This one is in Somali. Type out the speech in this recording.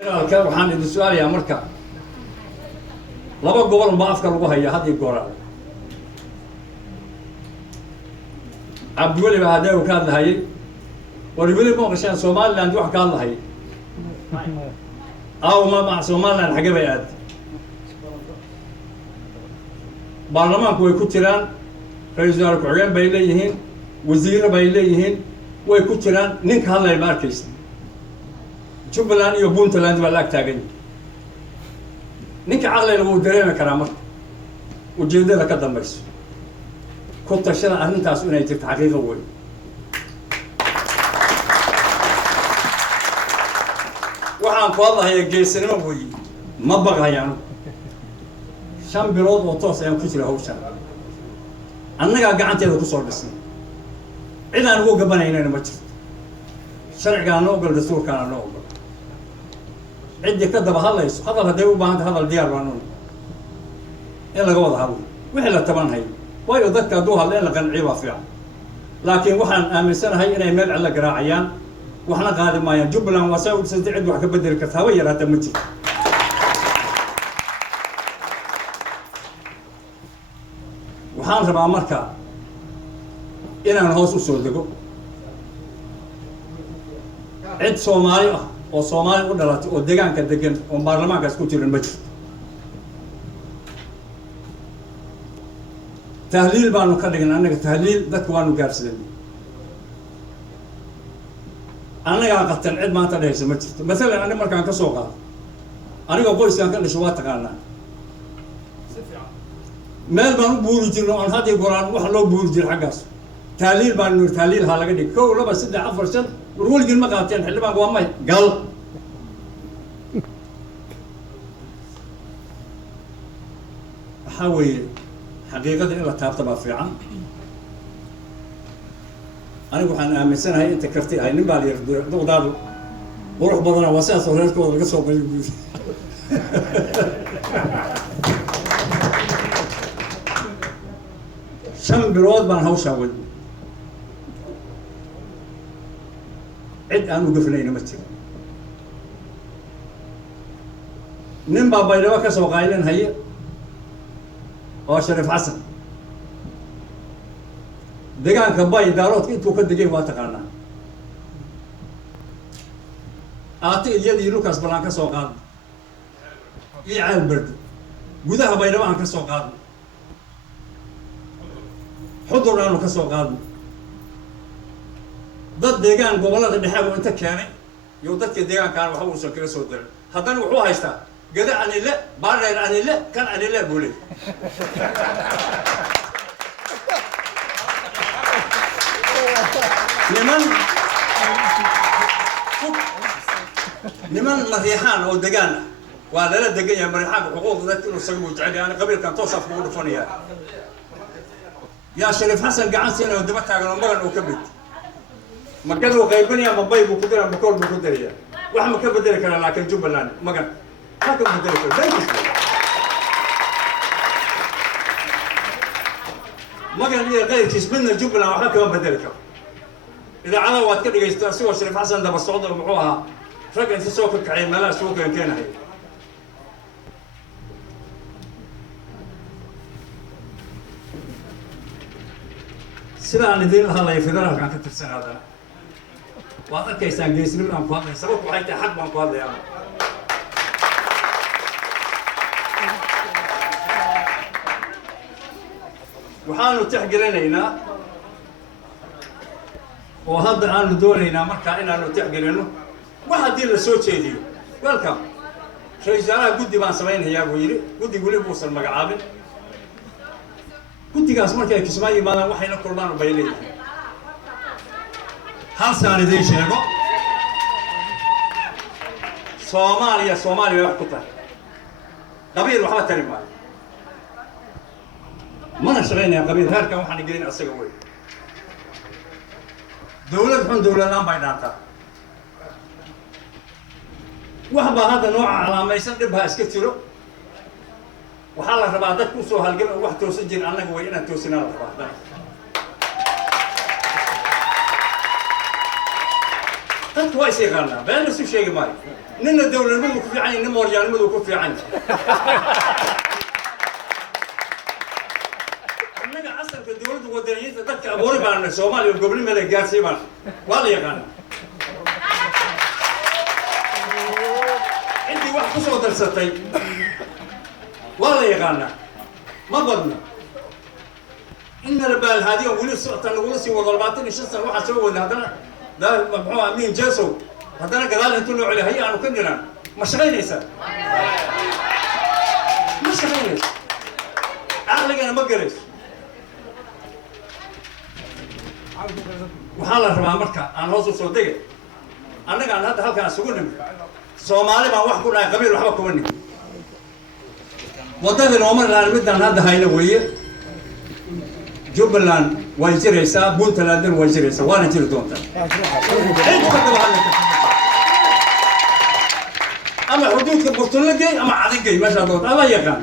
كان waxaan idin su'aalayaa marka laba gobol ma afka lagu hayaa had iyo goor Abdul Wahab uu ka hadlayay wali ma qashan Soomaaliland wax ka hadlayay ma Soomaaliland xagee bay aad baarlamaanku way ku jiraan ra'iisul wasaare ku-xigeen bay leeyihiin wasiirro bay leeyihiin way ku jiraan ninka hadlay ma arkaysid Jubbaland iyo Puntland baa laag taagan ninka caqliga uu dareemi karaa marka ujeedada ka dambayso ku tashada arrintaas inay jirto xaqiiqo weyn waxaan ku hadlahay geesinimo weey ma baqayaan shan bilood oo toos ayaan ku jira hawshan annaga gacanteeda ku soo dhisnay cidaan ugu gabanayna ma jirto sharciga noo ogol dastuurka noo ogol عندي كذا بهالليس هذا هديه وبعد هذا الديار بانون إلا جواد هذا وحلا طبعا هاي ويذكر دوها لين لقن عيبة فيها لكن وحنا من سنة هاي إنه يمل على قراعيان وحنا غالب ما يجيب لهم وساوي سنتعد وحكي بدل الكثاوية لا تمتي وحنا ربع مركا إنا نهوس وسودكو عد سومالي oo Soomaali u dhalatay oo deegaanka degan oo baarlamaankaas ku jirin ma jirto tahliil baanu ka dhignay annaga tahliil dadku waanu gaarsiinay annaga qatan cid maanta dhaysa ma jirto mesela aniga markaan ka soo qaado aniga qoyskan ka dhashay waa taqaanaa meel baan u buuri jirnay aan hadii qoraan wax loo buuri jiray xaggaas tahliil baanu tahliil ha laga dhig kow laba saddex afar shan ورولجين ما قاتين حلو ما قوام ماي قال حاول حقيقة إلا تابت في عام أنا أقول أنا من سنة هاي أنت كرتي هاي نبالي دو دارو بروح بدنا وسائل صورات كذا قصوا بيجي شم برود بان هوشة ود عد أنا وقفنا مثل نم بابا يلوك سو قايلين هي أو شريف حسن دقان كباي دارات كنتو كدقين واتقانا أعطي اليد لوكاس بلانكا سو قاد يعال برد وذا بينما أنك سو قاد حضر أنا كسو قاد ضد ديجان قبلات بحاجة أنت كاني يودك ديجان كان وحول سكر صدر هذا وحول هايستا قد عن الله بار عن الله كان عن الله بولي لمن مريحان أو دجانا وهذا لا دجانا مريحان حقوق ذات السجود تعالي أنا قبل كان توصف مودفونيا يا شريف حسن قاعد سنة ودمتها على المغرب وكبت ما كانوا غايبين يا مباي بكدر بكل بكدر يا واحد ما كان بدرك أنا لكن جبلان ما كان بدرك ما كان لي غير كسبنا جبلان واحد كمان بدرك إذا على وقت كده يستأسوا شريف حسن ده بالصعود ومعوها فرق في سوق الكعين ملا سوق كان هي سلا ندير هلا يفيدنا كان كتير سنة هذا وهذا كيسان جيسين من أمقاضي سبب وحيد حق من أمقاضي يعني وحانو تحقلنا هنا وهذا عن دورنا مركا إنا نو تحقلنا واحد دي لسوت شيء ديو ويلكم شيء زارا قدي ما سمين هي ويري قدي يقولي بوصل مقعابل قدي قاس مركا كسماي ما وحينا كلنا بيلي هل سنة ذي شيء Soomaaliya wax ku tahay qabiil waxba tari maayo mana shaqeynaya qabiil heerkan waxaan gelin asaga way dawlad xun dawladaan bay dhaantaa wax baa hadda nooca calaamaysan dhibha iska jiro waxaa la rabaa dadku soo halgama wax toosan jir annaga way inaan toosinaa la rabaa dadku waa is yaqaanaa been isu sheegi maayo nina dowladnimadu ku fiican nina mooryaanimadu ku fiican annaga asalka dowladda wadaniyiinta dadka abuuri baana Soomaaliya gobonimada gaarsiin baan waa la yaqaanaa intii wax ku soo darsatay waa la yaqaanaa ما بدنا إن البال هذه ولي سقط نقول سي وضرباتني شخصا واحد سوى هذا ده مبحوث أمين جاسو هذا قال أنتوا عليه هي أنا كنا مشغلين يسا مشغلين عقلك أنا ما قريش وحالا ربع مركا أنا هوسو صدقة أنا قال هذا هالكان سقولنا سومالي ما واحد كنا قبيل وحبا كوني wadada noomar laan midaan hadda hayna weeye Jubbaland way jiraysaa Puntland way jiraysaa waana jiri doontaa ama xuduudka Puntland ama cadigay meesha doonta ama yaqaan